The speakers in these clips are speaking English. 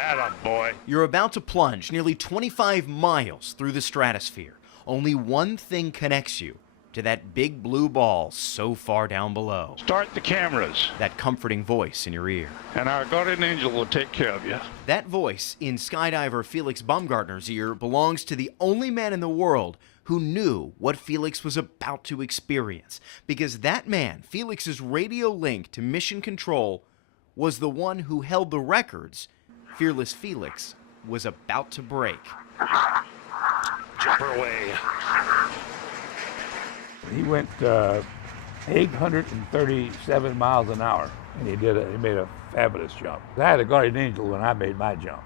Atta boy. You're about to plunge nearly 25 miles through the stratosphere. Only one thing connects you to that big blue ball so far down below. Start the cameras. That comforting voice in your ear. And our guardian angel will take care of you. That voice in skydiver Felix Baumgartner's ear belongs to the only man in the world who knew what Felix was about to experience. Because that man, Felix's radio link to mission control, was the one who held the records Fearless Felix was about to break. Jumper away. He went 837 miles an hour, and he made a fabulous jump. I had a guardian angel when I made my jump,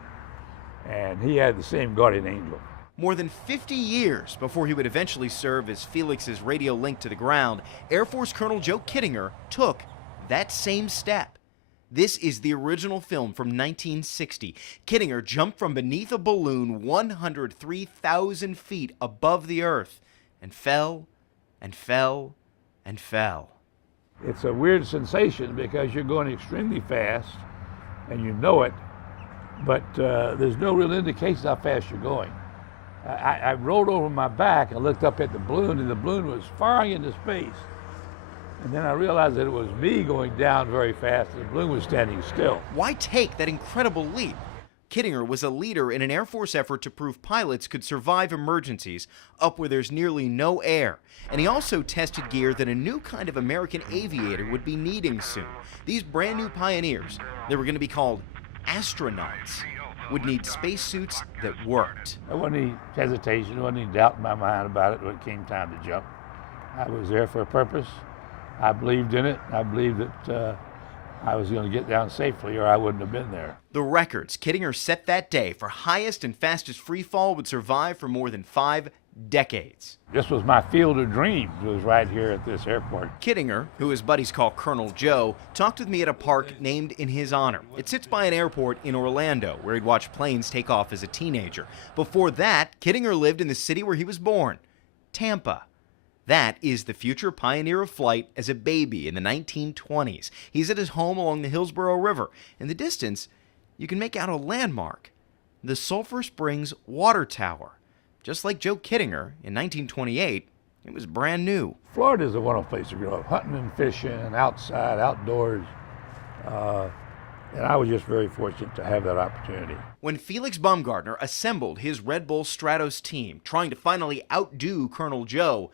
and he had the same guardian angel. More than 50 years before he would eventually serve as Felix's radio link to the ground, Air Force Colonel Joe Kittinger took that same step. This is the original film from 1960. Kittinger jumped from beneath a balloon 103,000 feet above the earth and fell and fell and fell. It's a weird sensation because you're going extremely fast and you know it, but there's no real indication how fast you're going. I rolled over my back and looked up at the balloon, and the balloon was firing into space. And then I realized that it was me going down very fast and the balloon was standing still. Why take that incredible leap? Kittinger was a leader in an Air Force effort to prove pilots could survive emergencies up where there's nearly no air. And he also tested gear that a new kind of American aviator would be needing soon. These brand new pioneers, they were going to be called astronauts, would need spacesuits that worked. There wasn't any hesitation, there wasn't any doubt in my mind about it when it came time to jump. I was there for a purpose. I believed in it. I believed that I was going to get down safely or I wouldn't have been there. The records Kittinger set that day for highest and fastest free fall would survive for more than 5 decades. This was my field of dreams, was right here at this airport. Kittinger, who his buddies call Colonel Joe, talked with me at a park named in his honor. It sits by an airport in Orlando, where he'd watched planes take off as a teenager. Before that, Kittinger lived in the city where he was born, Tampa. That is the future pioneer of flight as a baby in the 1920s. He's at his home along the Hillsborough River. In the distance, you can make out a landmark, the Sulphur Springs Water Tower. Just like Joe Kittinger in 1928, it was brand new. Florida's a wonderful place to grow up, hunting and fishing, outside, outdoors. And I was just very fortunate to have that opportunity. When Felix Baumgartner assembled his Red Bull Stratos team, trying to finally outdo Colonel Joe,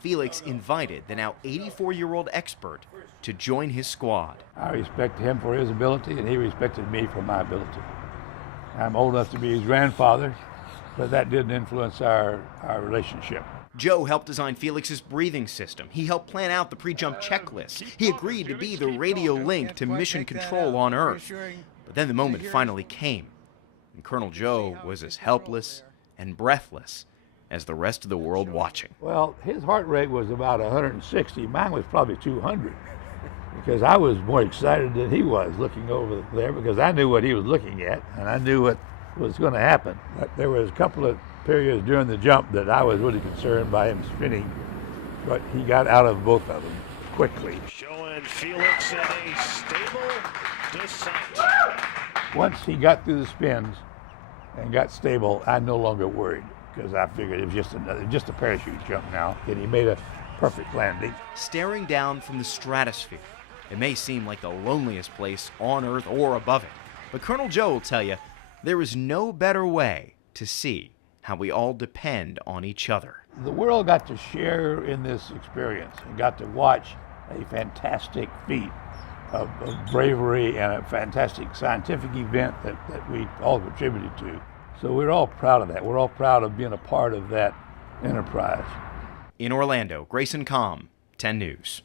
Felix invited the now 84-year-old expert to join his squad. I respect him for his ability, and he respected me for my ability. I'm old enough to be his grandfather, but that didn't influence our relationship. Joe helped design Felix's breathing system. He helped plan out the pre-jump checklist. He agreed to be the radio link to mission control on Earth. But then the moment finally came, and Colonel Joe was as helpless and breathless as the rest of the world watching. Well, his heart rate was about 160. Mine was probably 200 because I was more excited than he was looking over there because I knew what he was looking at and I knew what was going to happen. But there was a couple of periods during the jump that I was really concerned by him spinning, but he got out of both of them quickly. Showing Felix in a stable descent. Once he got through the spins and got stable, I no longer worried, because I figured it was just a parachute jump now, and he made a perfect landing. Staring down from the stratosphere, it may seem like the loneliest place on Earth or above it, but Colonel Joe will tell you there is no better way to see how we all depend on each other. The world got to share in this experience and got to watch a fantastic feat of bravery and a fantastic scientific event that we all contributed to. So we're all proud of that. We're all proud of being a part of that enterprise. In Orlando, Grayson Comm, 10 News.